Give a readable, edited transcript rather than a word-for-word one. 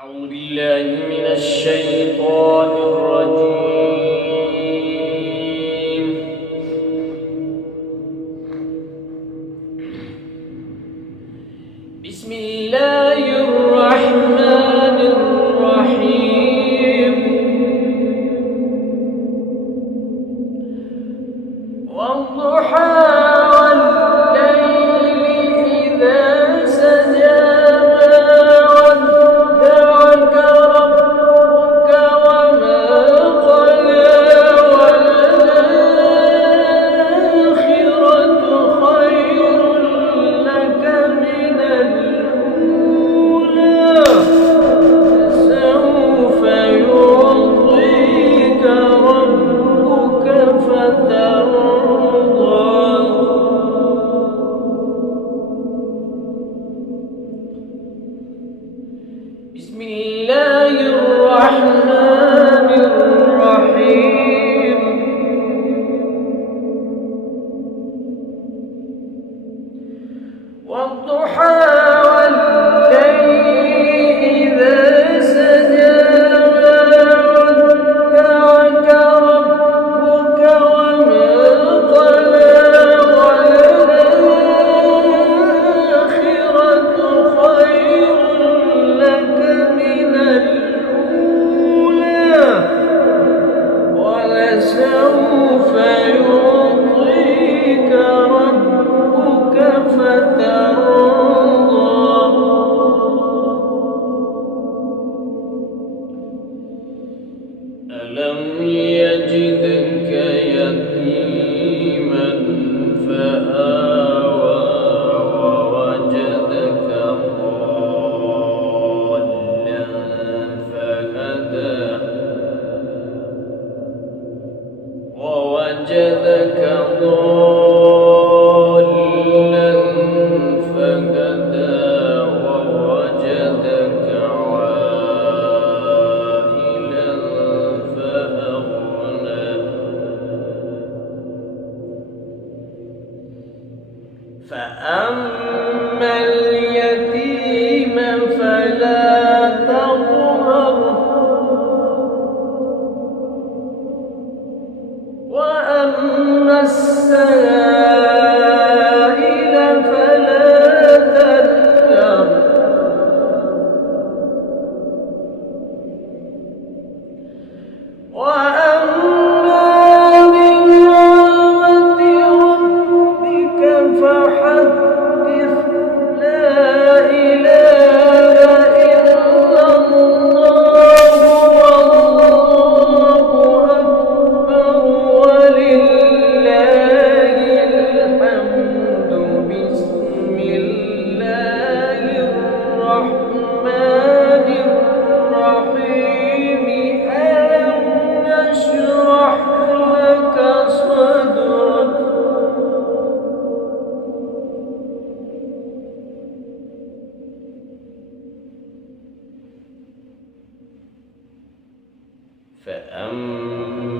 أعوذ بالله من الشيطان الرجيم. بسم الله الرحمن الرحيم. والضحى بسم الله الرحمن الرحيم. والضحى والليل إذا سجى ما ودعك ربك وما قلى وللآخرة خير لك من الأولى ولسوف يعطيك ربك فترضى. ألم يجدك يتيما فآوى ووجدك ضالا فهدى ووجدك ضالا فهدى ووجدك عائلا فأغنى. فأما اليتيم فلا تقهر وأما السائل فلا تنهر وأما بنعمة ربك فحدث. لا إله إلا الله والله أكبر ولله الحمد. بسم الله الرحمن الرحيم. ألم نشرح لك صدرك فأما